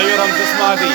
حي رمز اسمادي.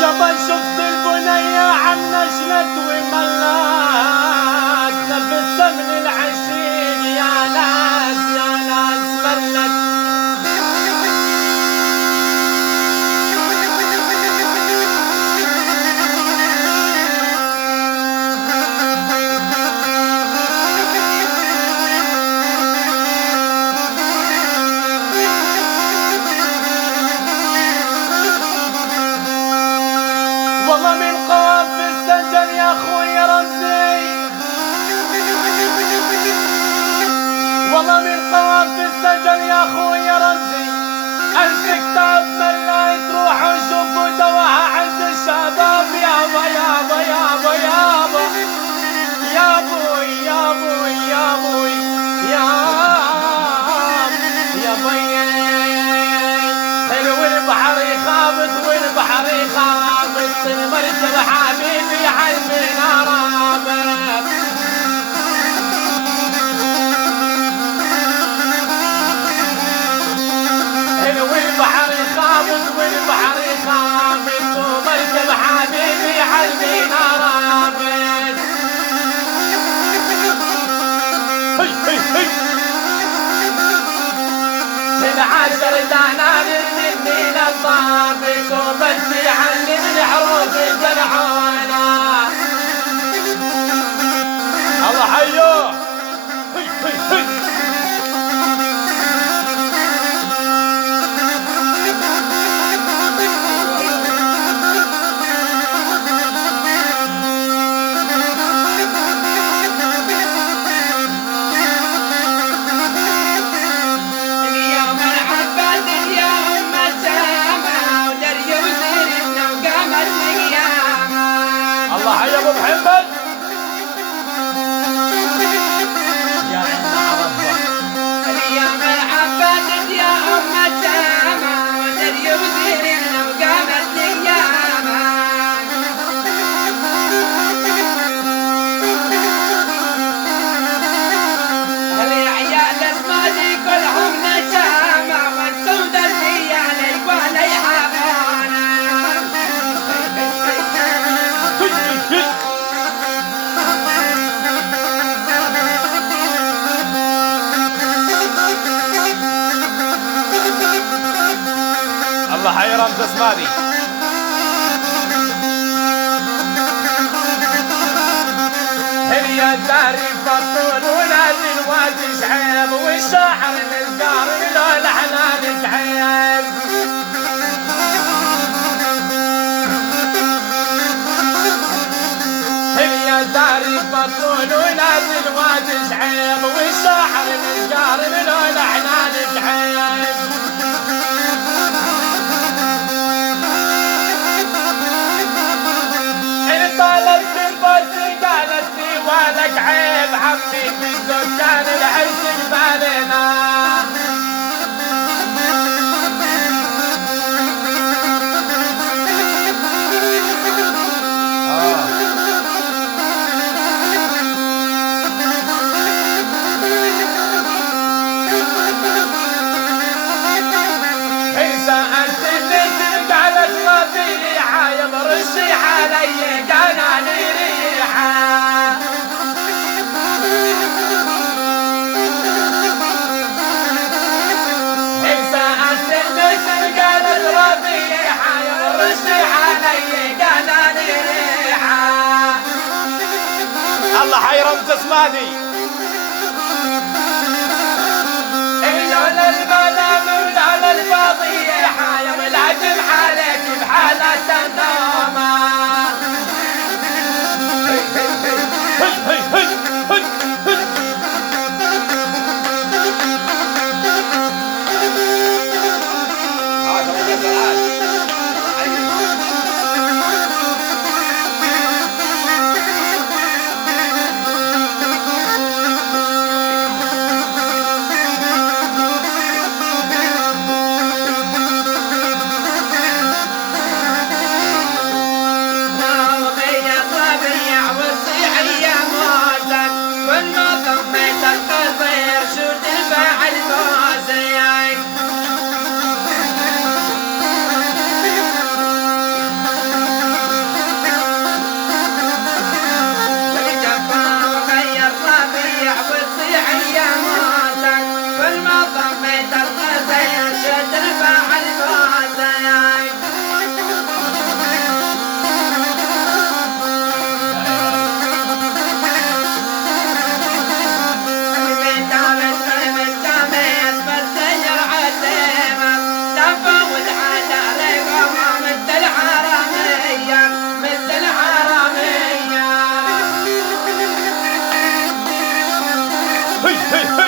يابا شفت البنية عم نشلت وملت لبست من العشيق يا ناس يا ناس ملت. والله من قوام في السجن يا اخوي رمزي، والله من قوام في السجن يا اخوي رمزي، ألف كتاب مليت روحوا شوفوا دواها عند الشباب. يابا يابا يابا يابا يا ابوي يا ابوي يا ابوي يا بي حلو البحر خابط والبحر خابط، المركب حبيبي عالمنار رابط. حلو البحر خابط والبحر خابط، ومركب حبيبي عالمنار رابط. هي هي هي العشر دنانير مني للضابط، وبدي علم الحروف الجرحانة. الله حيوه. هي هي هي. الله حي ابو محمد. يا عين عرفة اليوم العبادة يا أم السما، ودري وزيرنا وقامت الياما. العيال اسمادي كلهم نجامة، والسود الريالي ولا يحبانا. الله حي رمز اسمادي. هي داري فطول ولاد الوادي شعيب، والشاعر النزار له الحنان شعيب. هي داري فطول ولاد الوادي شعيب، والشاعر النزار له الحنان شعيب. طالت بالبوس قالت لي ولك عيب عمي في الدكان العيش جبالنا. هي سألت الناس قالت غادي ريحة يمرشي علي قناني ريحة. هي سألت الناس قالت غادي ريحة يمرشي علي قناني ريحة. الله حي رمز اسمادي. على المنام على الفاضية هي هي